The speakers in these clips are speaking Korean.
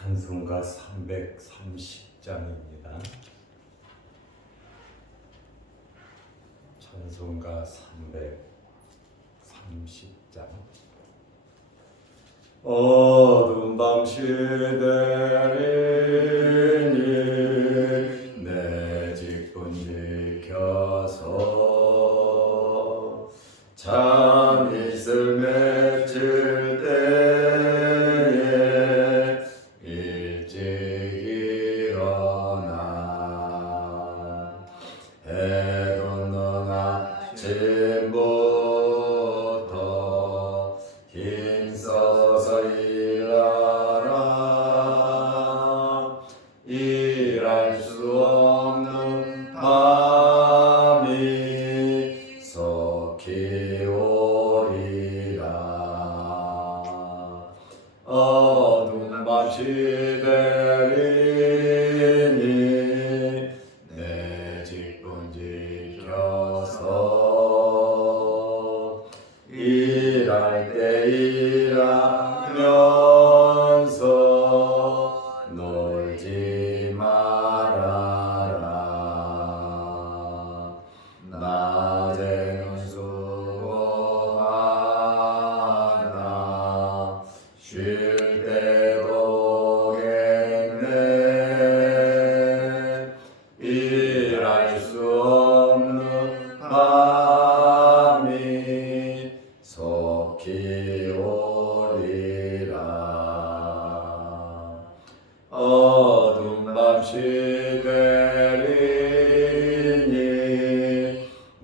찬송가 330장입니다. 찬송가 330장. 어두운 밤 시대리니 내 직분 지켜서 잠이슬 맺힐 때에 일찍 일어나 해도 넌 아침부터 힘써서 일하라. 일할 수 없는 밤이 속히 오리라. 어두운 밤 시대리니 내 직분 지켜서 일할 때 일하면서 놀지 말아라. 낮에는 수고하나 쉴 때도 겠네. 일할 수 없는 밤이 속히 오리라. 어두운 밤 시대리니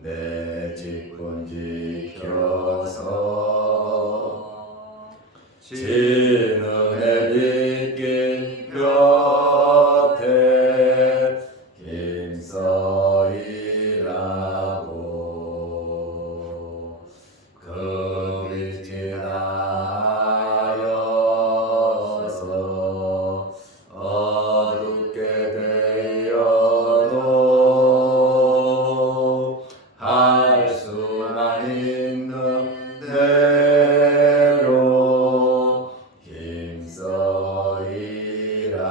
내 직분 지켜서 지는 해 빛긴 곁에 힘써 일하고 그 빛이 나여서 어둡게 되어도 할 수만 있는 대로 힘써 일하라.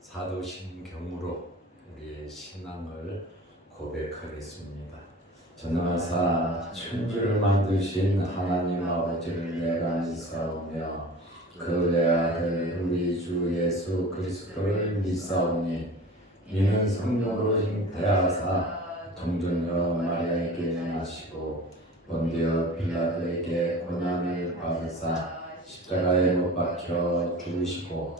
사도신경으로 우리의 신앙을 고백하겠습니다. 전능하사 천지를 만드신 하나님 아버지를 내가 믿사오며 그 외아들 우리 주 예수 그리스도를 믿사오니 이는 성령으로 잉태하사 동정녀 마리아에게 나시고 본디오 빌라도에게 고난을 받으사 십자가에 못 박혀 죽으시고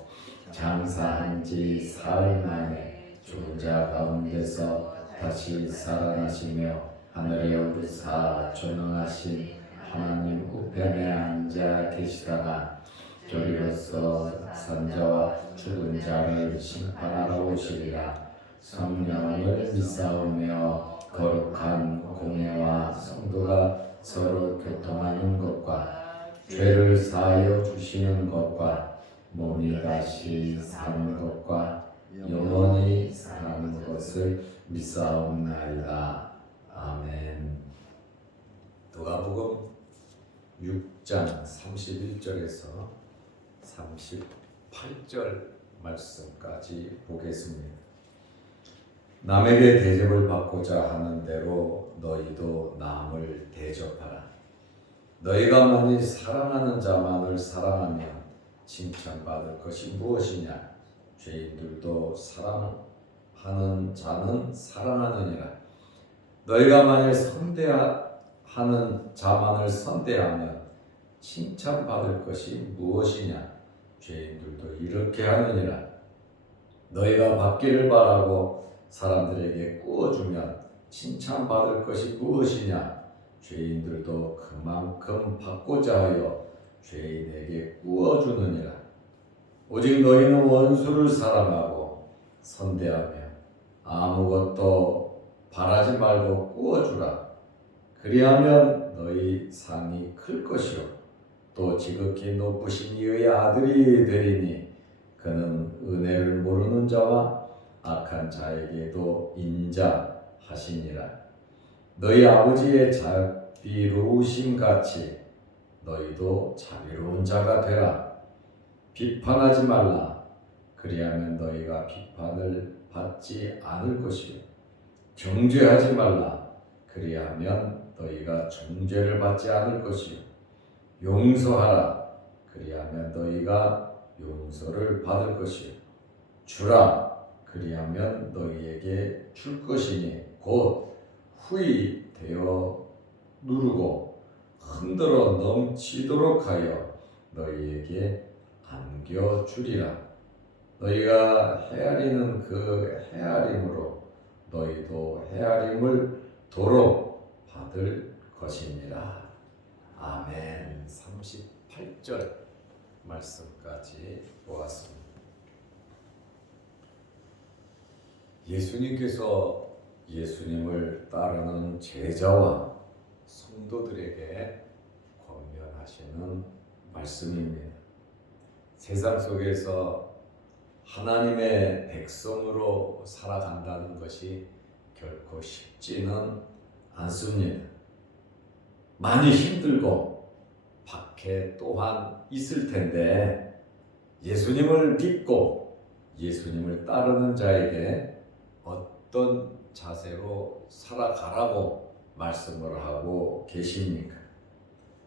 장사한 지 사흘 만에 죽은 자 가운데서 다시 살아나시며 하늘에 오르사 전능하신 하나님 우편에 앉아 계시다가 저리로서 산자와 죽은 자를 심판하러 오시리라. 성령을 믿사오며 거룩한 공예와 성도가 서로 교통하는 것과 죄를 사하여 주시는 것과 몸이 다시 사는 것과 영원히 사는 것을 믿사옵나이다. 아멘. 누가복음 6장 31절에서 38절 말씀까지 보겠습니다. 남에게 대접을 받고자 하는 대로 너희도 남을 대접하라. 너희가 만일 사랑하는 자만을 사랑하면 칭찬받을 것이 무엇이냐? 죄인들도 사랑하는 자는 사랑하느니라. 너희가 만일 선대하는 자만을 선대하면 칭찬받을 것이 무엇이냐? 죄인들도 이렇게 하느니라. 너희가 받기를 바라고 사람들에게 꾸어주면 칭찬받을 것이 무엇이냐? 죄인들도 그만큼 받고자 하여 죄인에게 꾸어주느니라. 오직 너희는 원수를 사랑하고 선대하며 아무것도 바라지 말고 꾸어주라. 그리하면 너희 상이 클 것이요 또 지극히 높으신 이의 아들이 되리니 그는 은혜를 모르는 자와 악한 자에게도 인자하시니라. 너희 아버지의 자비로우심 같이 너희도 자비로운 자가 되라. 비판하지 말라. 그리하면 너희가 비판을 받지 않을 것이요. 정죄하지 말라. 그리하면 너희가 정죄를 받지 않을 것이요. 용서하라. 그리하면 너희가 용서를 받을 것이요. 주라. 그리하면 너희에게 줄 것이니 곧 후히 되어 누르고 흔들어 넘치도록 하여 너희에게 안겨주리라. 너희가 헤아리는 그 헤아림으로 너희도 헤아림을 도로 받을 것이니라. 아멘. 38절 말씀까지 보았습니다. 예수님께서 예수님을 따르는 제자와 성도들에게 권면하시는 말씀입니다. 세상 속에서 하나님의 백성으로 살아간다는 것이 결코 쉽지는 않습니다. 많이 힘들고 박해 또한 있을 텐데 예수님을 믿고 예수님을 따르는 자에게 어떤 자세로 살아가라고 말씀을 하고 계십니까?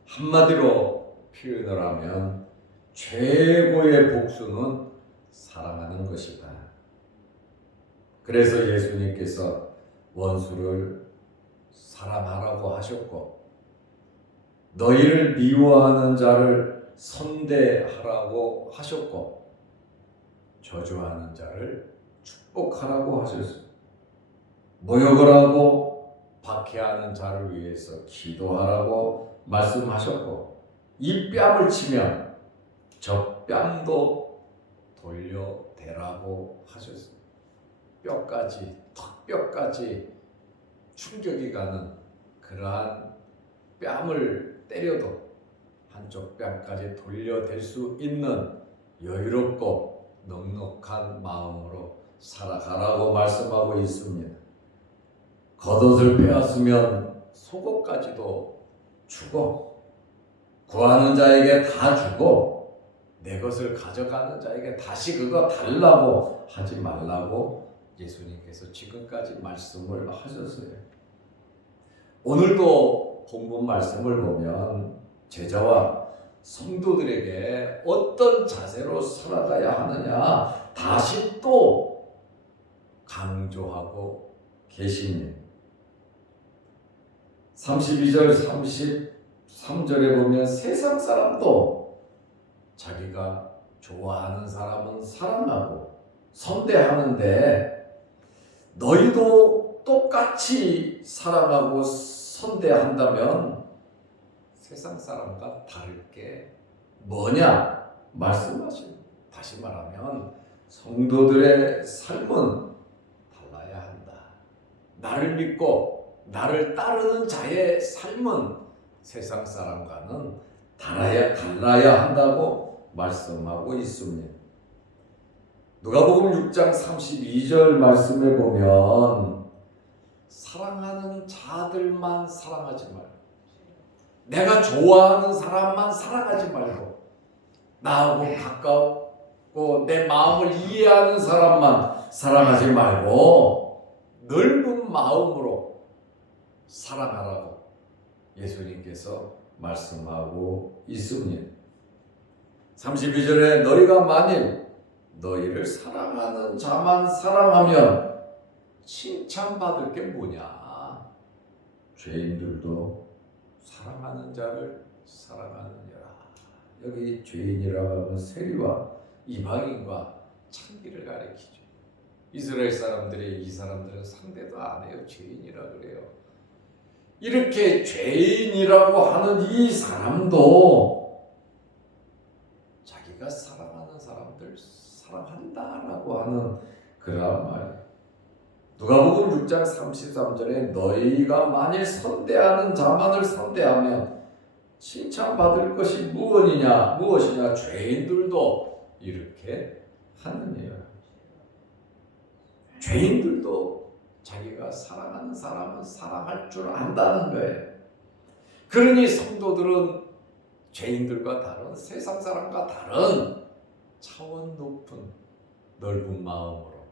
한마디로 표현을 하면 최고의 복수는 사랑하는 것이다. 그래서 예수님께서 원수를 사랑하라고 하셨고 너희를 미워하는 자를 선대하라고 하셨고 저주하는 자를 축복하라고 하셨습니다. 모욕을 하고 박해하는 자를 위해서 기도하라고 말씀하셨고 이 뺨을 치면 저 뺨도 돌려대라고 하셨습니다. 뼈까지 턱뼈까지 충격이 가는 그러한 뺨을 때려도 한쪽 뺨까지 돌려댈 수 있는 여유롭고 넉넉한 마음으로 살아가라고 말씀하고 있습니다. 겉옷을 빼앗으면 속옷까지도 주고 구하는 자에게 다 주고 내 것을 가져가는 자에게 다시 그거 달라고 하지 말라고 예수님께서 지금까지 말씀을 하셨어요. 오늘도 본문 말씀을 보면 제자와 성도들에게 어떤 자세로 살아가야 하느냐 다시 또 강조하고 계십니다. 32절 33절에 보면 세상 사람도 자기가 좋아하는 사람은 사랑하고 선대하는데 너희도 똑같이 사랑하고 선대한다면 세상 사람과 다를 게 뭐냐 말씀하십니다. 다시 말하면 성도들의 삶은 달라야 한다. 나를 믿고 나를 따르는 자의 삶은 세상 사람과는 달라야 한다고 말씀하고 있습니다. 누가복음 6장 32절 말씀에 보면 사랑하는 자들만 사랑하지 말고 내가 좋아하는 사람만 사랑하지 말고 나하고 가깝고 내 마음을 이해하는 사람만 사랑하지 말고 넓은 마음으로 사랑하라고 예수님께서 말씀하고 있습니다. 32절에 너희가 만일 너희를 사랑하는 자만 사랑하면 칭찬받을 게 뭐냐? 죄인들도 사랑하는 자를 사랑하느니라. 여기 죄인이라고 하면 세리와 이방인과 창기를 가리키죠. 이스라엘 사람들이 이 사람들은 상대도 안 해요. 죄인이라 그래요. 이렇게 죄인이라고 하는 이 사람도 자기가 사랑하는 사람들 사랑한다라고 하는 그런 말이에요. 누가복음 6장 33절에 너희가 만일 선대하는 자만을 선대하면 칭찬받을 것이 무엇이냐? 죄인들도 이렇게 하느니라. 죄인들도 자기가 사랑하는 사람은 사랑할 줄 안다는 거예요. 그러니 성도들은 죄인들과 다른 세상 사람과 다른 차원 높은 넓은 마음으로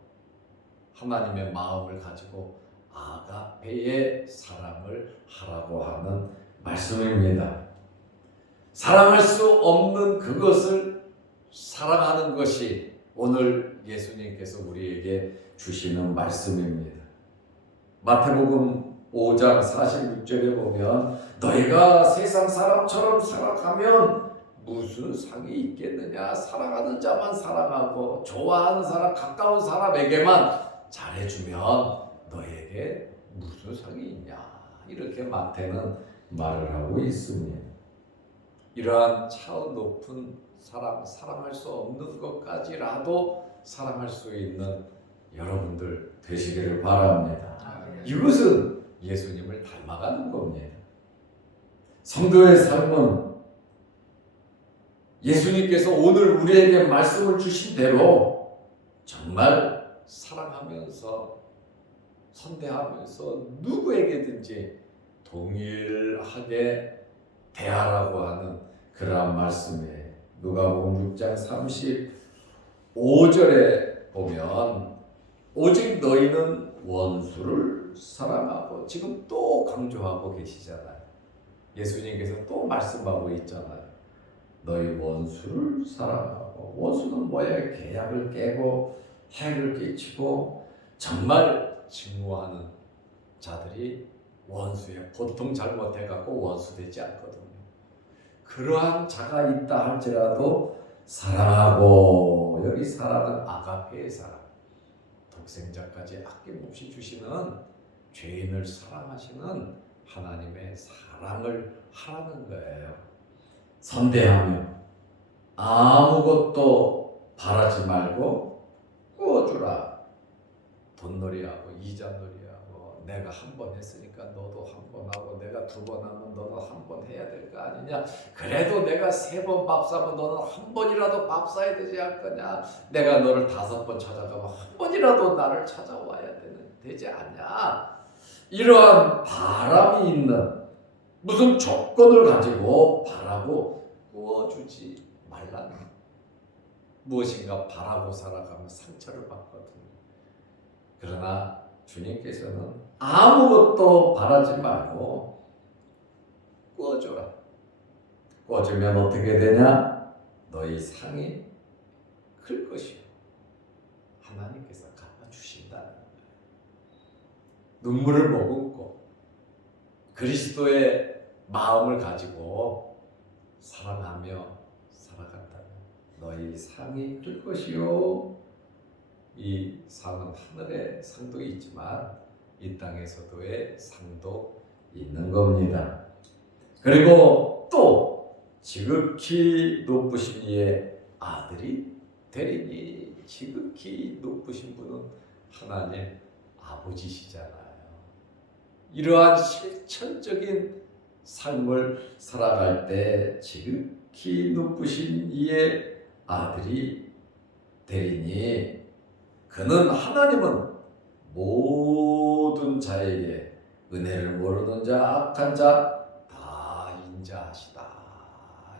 하나님의 마음을 가지고 아가페의 사랑을 하라고 하는 말씀입니다. 사랑할 수 없는 그것을 사랑하는 것이 오늘 예수님께서 우리에게 주시는 말씀입니다. 마태복음 5장 46절에 보면 너희가 세상 사람처럼 살아가면 무슨 상이 있겠느냐. 사랑하는 자만 사랑하고 좋아하는 사람, 가까운 사람에게만 잘해주면 너에게 무슨 상이 있냐. 이렇게 마태는 말을 하고 있습니다. 이러한 차원 높은 사랑할 수 없는 것까지라도 사랑할 수 있는 여러분들 되시기를 바랍니다. 이것은 예수님을 닮아가는 겁니다. 성도의 삶은 예수님께서 오늘 우리에게 말씀을 주신 대로 정말 사랑하면서 선대하면서 누구에게든지 동일하게 대하라고 하는 그러한 말씀이에요. 누가복음 6장 35절에 보면 오직 너희는 원수를 사랑하고, 지금 또 강조하고 계시잖아요. 예수님께서 또 말씀하고 있잖아요. 너희 원수를 사랑하고. 원수는 뭐예요? 계약을 깨고 해를 끼치고 정말 증오하는 자들이 원수예요. 보통 잘못해갖고 원수되지 않거든요. 그러한 자가 있다 할지라도 사랑하고, 여기 사랑은 아가페의 사랑, 독생자까지 아낌없이 주시는 죄인을 사랑하시는 하나님의 사랑을 하라는 거예요. 선대하며 아무것도 바라지 말고 꾸어주라. 돈놀이하고 이자놀이하고 내가 한 번 했으니까 너도 한 번 하고, 내가 두 번 하면 너도 한 번 해야 될 거 아니냐. 그래도 내가 3번 밥 사면 너는 한 번이라도 밥 사야 되지 않겠냐. 내가 너를 5번 찾아가면 한 번이라도 나를 찾아와야 되지 않냐. 이러한 바람이 있는, 무슨 조건을 가지고 바라고 꾸어주지 말라는, 무엇인가 바라고 살아가면 상처를 받거든요. 그러나 주님께서는 아무것도 바라지 말고 꾸어줘라. 꾸어주면 어떻게 되냐? 너희 상이 클 것이요, 하나님께서 갚아주신다는 거예요. 눈물을 머금고 그리스도의 마음을 가지고 사랑하며 살아간다면 너희 상이 클 것이요. 이 상은 하늘의 상도 있지만 이 땅에서도의 상도 있는 겁니다. 그리고 또 지극히 높으신 이의 아들이 되리니, 지극히 높으신 분은 하나님 아버지시잖아요. 이러한 실천적인 삶을 살아갈 때 지극히 높으신 이의 아들이 되리니, 그는, 하나님은 모든 자에게 은혜를 모르는 자, 악한 자 다 인자하시다.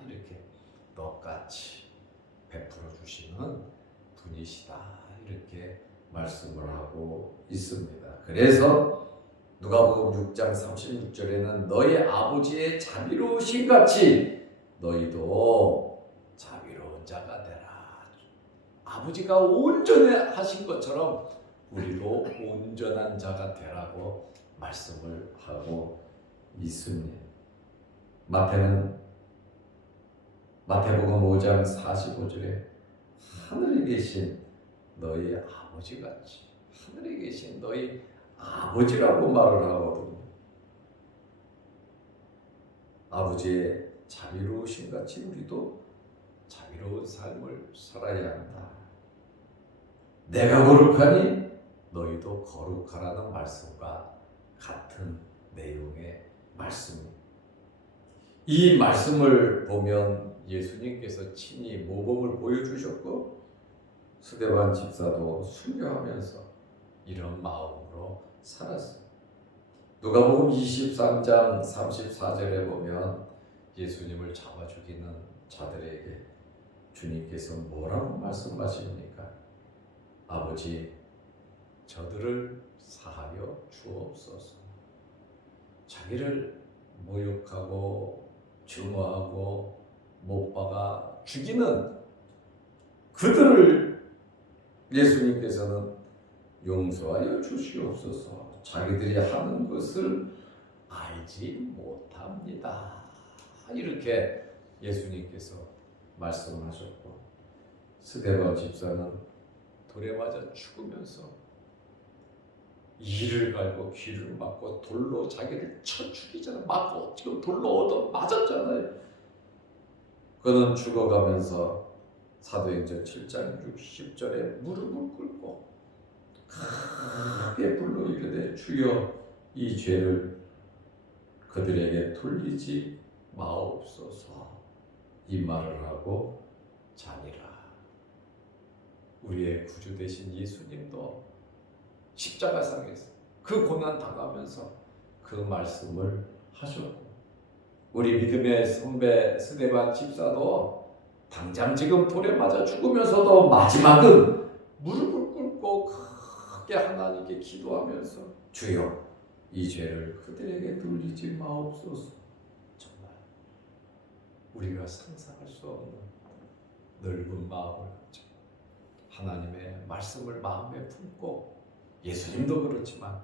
이렇게 똑같이 베풀어 주시는 분이시다. 이렇게 말씀을 하고 있습니다. 그래서 누가복음 6장 36절에는 너희 아버지의 자비로우신 같이 너희도 자비로운 자가 되라. 아버지가 온전하신 것처럼 우리도 온전한 자가 되라고 말씀을 하고 있습니다. 마태복음 5장 45절에 하늘에 계신 너희 아버지같이, 하늘에 계신 너희 아버지라고 말을 하거든요. 아버지의 자비로우신 같이 우리도 자비로운 삶을 살아야 한다. 내가 거룩하니 너희도 거룩하라는 말씀과 같은 내용의 말씀입니다. 이 말씀을 보면 예수님께서 친히 모범을 보여주셨고, 스데반 집사도 순교하면서 이런 마음으로 살았어요. 누가복음 23장 34절에 보면 예수님을 잡아 죽이는 자들에게 주님께서 뭐라고 말씀하십니까? 아버지, 저들을 사하여 주옵소서. 자기를 모욕하고 증오하고 못 박아 죽이는 그들을 예수님께서는 용서하여 주시옵소서. 자기들이 하는 것을 알지 못합니다. 이렇게 예수님께서 말씀하셨고, 스데반 집사는 돌에 맞아 죽으면서 이를 갈고 귀를 막고 돌로 자기를 쳐 죽이잖아요. 맞고 지금 돌로 얻어 맞았잖아요. 그는 죽어가면서 사도행전 7장 60절에 무릎을 꿇고 크게 불러 이르되 주여 이 죄를 그들에게 돌리지 마옵소서. 이 말을 하고 자니라. 우리의 구주 되신 예수님도 십자가상에서 그 고난 당하면서 그 말씀을 하셨고, 우리 믿음의 선배 스데반 집사도 당장 지금 돌에 맞아 죽으면서도 마지막은 무릎을 꿇고 크게 하나님께 기도하면서 주여 이 죄를 그들에게 돌리지 마옵소서. 정말 우리가 상상할 수 없는 넓은 마음을 가지고 하나님의 말씀을 마음에 품고, 예수님도 그렇지만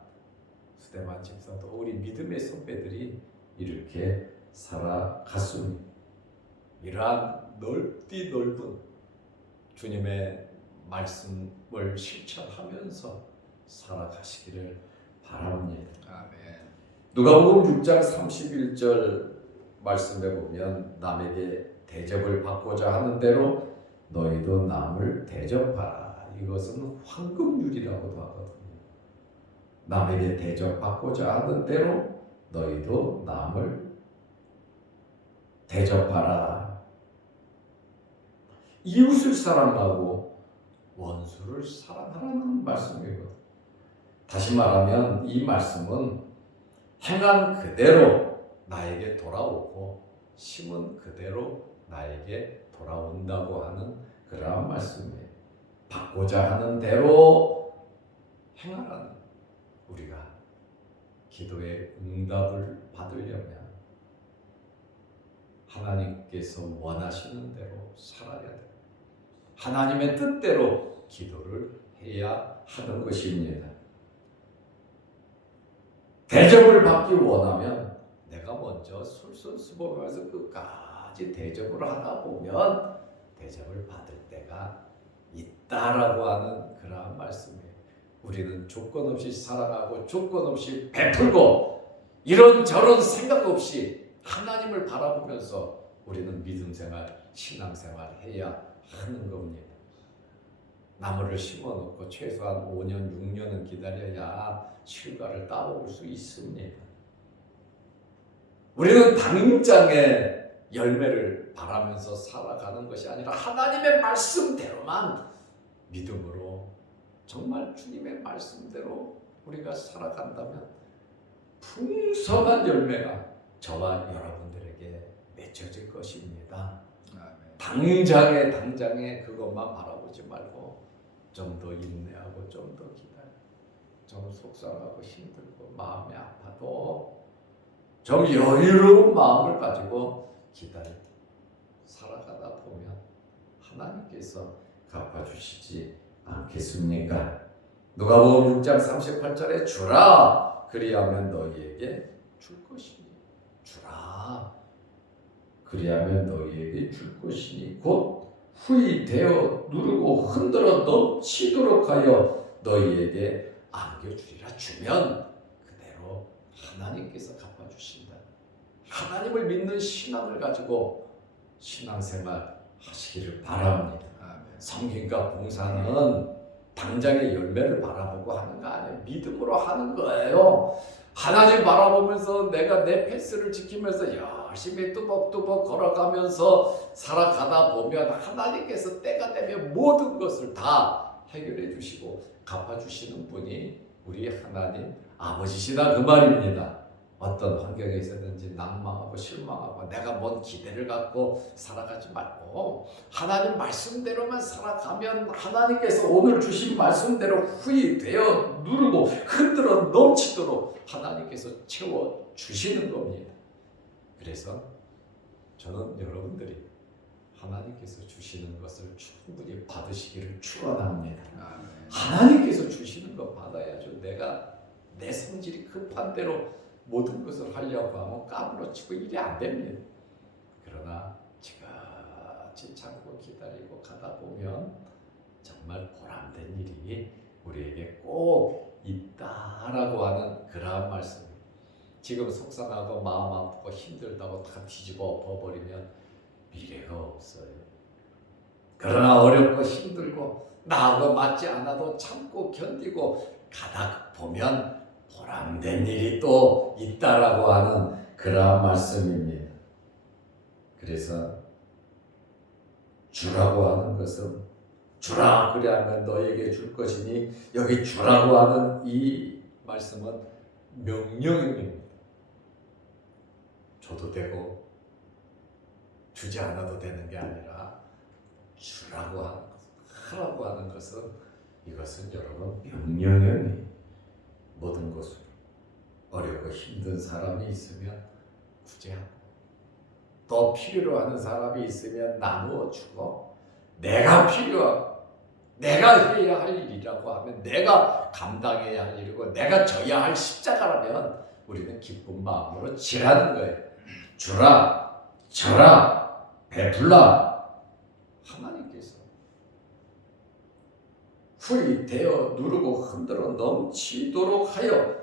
스데반 집사도 우리 믿음의 선배들이 이렇게 살아갔습니다. 이러한 넓디 넓은 주님의 말씀을 실천하면서 살아가시기를 바랍니다. 아멘. 누가복음 6장 31절 말씀에 보면 남에게 대접을 받고자 하는 대로 너희도 남을 대접하라. 이것은 황금률이라고도 하거든요. 남에게 대접받고자 하는 대로 너희도 남을 대접하라. 이웃을 사랑하고 원수를 사랑하라는 말씀이거든요. 다시 말하면 이 말씀은 행한 그대로 나에게 돌아오고 심은 그대로 나에게 돌아온다고 하는 그러한 말씀이에요. 받고자 하는 대로 행하라는, 우리가 기도의 응답을 받으려면 하나님께서 원하시는 대로 살아야 돼요. 하나님의 뜻대로 기도를 해야 하는 것입니다. 대접을 받기 원하면 내가 먼저 솔선수범하면서 끝까지 대접을 하다 보면 대접을 받을 때가 있다라고 하는 그러한 말씀이에요. 우리는 조건 없이 사랑하고 조건 없이 베풀고 이런저런 생각 없이 하나님을 바라보면서 우리는 믿음생활, 신앙생활 해야 하는 겁니다. 나무를 심어놓고 최소한 5년, 6년은 기다려야 실과를 따먹을 수 있습니다. 우리는 당장의 열매를 바라면서 살아가는 것이 아니라 하나님의 말씀대로만 믿음으로, 정말 주님의 말씀대로 우리가 살아간다면 풍성한 열매가 저와 여러분들에게 맺혀질 것입니다. 당장에 그것만 바라보지 말고 좀 더 인내하고 좀 더 기다려, 좀 속상하고 힘들고 마음이 아파도 좀 여유로운 마음을 가지고 기다려 살아가다 보면 하나님께서 갚아주시지 않겠습니까? 누가복음 6장 38절에 주라 그리하면 너희에게 줄 것이니, 주라 그리하면 너희에게 줄 것이니 곧 후히 되어 누르고 흔들어 넘치도록 하여 너희에게 안겨주리라. 주면 그대로 하나님께서 갚아주신다. 하나님을 믿는 신앙을 가지고 신앙생활 하시기를 바랍니다. 성경과 봉사는 당장의 열매를 바라보고 하는 거 아니에요. 믿음으로 하는 거예요. 하나님 바라보면서 내가 내 패스를 지키면서 열심히 뚜벅뚜벅 걸어가면서 살아가다 보면 하나님께서 때가 되면 모든 것을 다 해결해 주시고 갚아주시는 분이 우리 하나님 아버지시다 그 말입니다. 어떤 환경에 있었든지 낭망하고 실망하고 내가 뭔 기대를 갖고 살아가지 말고 하나님 말씀대로만 살아가면 하나님께서 오늘 주신 말씀대로 후히 되어 누르고 흔들어 넘치도록 하나님께서 채워주시는 겁니다. 그래서 저는 여러분들이 하나님께서 주시는 것을 충분히 받으시기를 축원합니다. 하나님께서 주시는 거 받아야죠. 내가 내 성질이 급한 대로 모든 것을 하려고 하면 까무러치고 일이 안 됩니다. 그러나 지같이 참고 기다리고 가다 보면 정말 보람된 일이 우리에게 꼭 있다라고 하는 그러한 말씀입니다. 지금 속상하고 마음 아프고 힘들다고 다 뒤집어 엎어버리면 미래가 없어요. 그러나 어렵고 힘들고 나하고 맞지 않아도 참고 견디고 가다 보면 보람된 일이 또 있다라고 하는 그러한 말씀입니다. 그래서 주라고 하는 것은 주라 그리하면 너에게 줄 것이니 여기 주라고 하는 이 말씀은 명령입니다. 줘도 되고 주지 않아도 되는 게 아니라 주라고 하는 것, 하라고 하는 것은 이것은 여러분 명령이에요. 모든 것으로 어렵고 힘든 사람이 있으면 구제하고 또 필요로 하는 사람이 있으면 나누어 주고 내가 필요하고 내가 해야 할 일이라고 하면 내가 감당해야 할 일이고 내가 져야 할 십자가라면 우리는 기쁜 마음으로 지라는 거예요. 주라, 져라, 베풀라. 하나님께서 후히 되어 누르고 흔들어 넘치도록 하여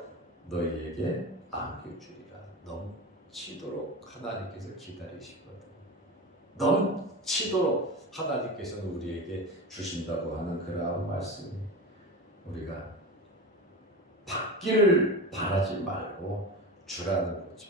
너희에게 안겨주리라. 넘치도록 하나님께서 기다리시거든. 넘치도록 하나님께서는 우리에게 주신다고 하는 그러한 말씀이 우리가 받기를 바라지 말고 주라는 거죠.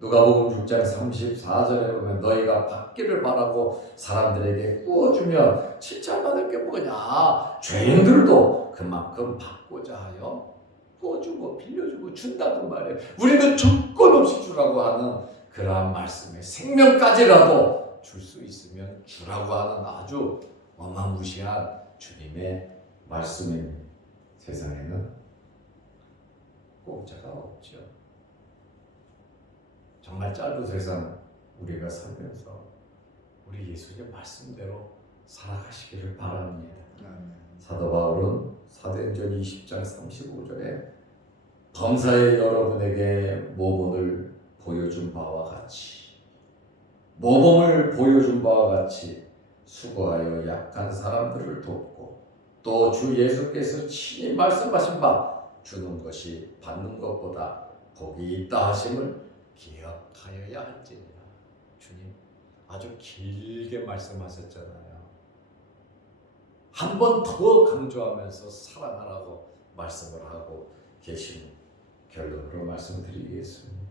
누가복음 6장 34절에 보면 너희가 받기를 바라고 사람들에게 구워주면 칭찬받을 게 뭐냐? 죄인들도 그만큼 받고자 하여 구워주고 빌려주고 준다고 말해요. 우리는 조건 없이 주라고 하는 그러한 말씀에 생명까지라도 줄 수 있으면 주라고 하는 아주 어마무시한 주님의 말씀입니다. 세상에는 공짜가 없죠. 정말 짧은 세상 우리가 살면서 우리 예수님 말씀대로 살아가시기를 바랍니다. 사도 바울은 사도행전 20장 35절에 범사에 여러분에게 모범을 보여준 바와 같이 모범을 보여준 바와 같이 수고하여 약한 사람들을 돕고 또 주 예수께서 친히 말씀하신 바 주는 것이 받는 것보다 복이 있다 하심을 기억하여야 할지니라. 주님 아주 길게 말씀하셨잖아요. 한 번 더 강조하면서 사랑하라고 말씀을 하고 계신 결론으로 말씀드리겠습니다.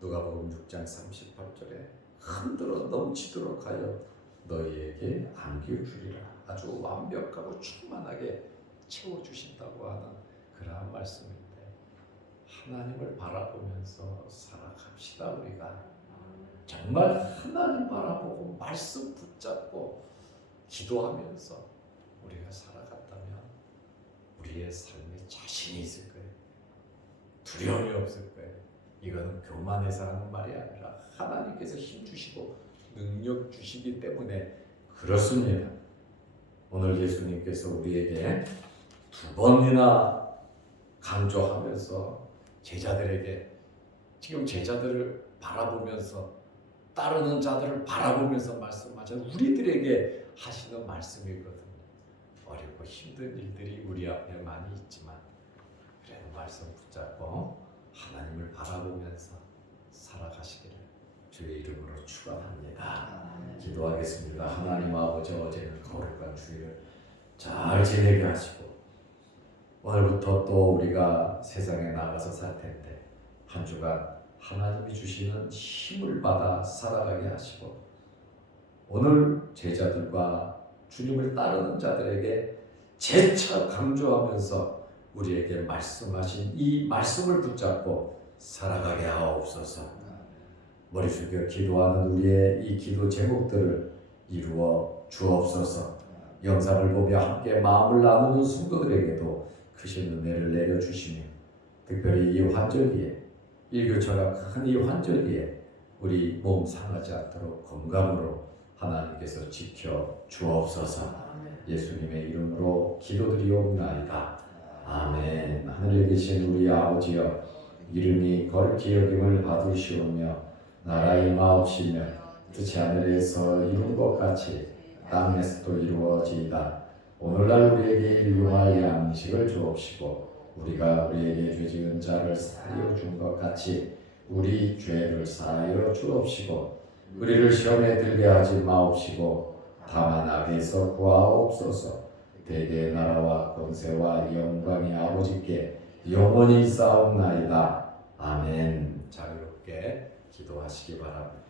누가복음 6장 38절에 흔들어 넘치도록 하여 너희에게 안겨주리라. 아주 완벽하고 충만하게 채워주신다고 하는 그러한 말씀인데 하나님을 바라보면서 살아갑시다. 우리가 정말 하나님 바라보고 말씀 붙잡고 기도하면서 우리가 살아갔다면 우리의 삶에 자신이 있을 거예요. 두려움이 없을 거예요. 이거는 교만해서 하는 말이 아니라 하나님께서 힘 주시고 능력 주시기 때문에 그렇습니다. 오늘 예수님께서 우리에게 두 번이나 강조하면서 제자들에게 지금 제자들을 바라보면서 따르는 자들을 바라보면서 말씀하셔서 우리들에게 하시는 말씀이거든요. 어렵고 힘든 일들이 우리 앞에 많이 있지만 그래도 말씀 붙잡고 하나님을 바라보면서 살아가시기를 주의 이름으로 축원합니다. 기도하겠습니다. 하나님 아버지 어제는 거룩한 주일을 잘 지내게 하시고 오늘부터 또 우리가 세상에 나가서 살 텐데 한 주간 하나님이 주시는 힘을 받아 살아가게 하시고 오늘 제자들과 주님을 따르는 자들에게 재차 강조하면서 우리에게 말씀하신 이 말씀을 붙잡고 살아가게 하옵소서. 머리 숙여 기도하는 우리의 이 기도 제목들을 이루어 주옵소서. 영상을 보며 함께 마음을 나누는 성도들에게도 크신 은혜를 내려주시며 특별히 이 환절기에 일교차가 큰 이 환절기에 우리 몸 상하지 않도록 건강으로 하나님께서 지켜 주옵소서. 예수님의 이름으로 기도드리옵나이다. 아멘. 하늘에 계신 우리 아버지여, 이름이 거룩히 여김을 받으시오며 나라의 마옵시며 뜻이 하늘에서 이룬 것 같이 땅에서도 이루어지이다. 오늘날 우리에게 일용할 양식을 주옵시고 우리가 우리에게 죄 지은 자를 사하여 준 것 같이 우리 죄를 사하여 주옵시고 우리를 시험에 들게 하지 마옵시고 다만 악에서 구하옵소서. 대개의 나라와 권세와 영광이 아버지께 영원히 쌓옵나이다. 아멘. 자유롭게 기도하시기 바랍니다.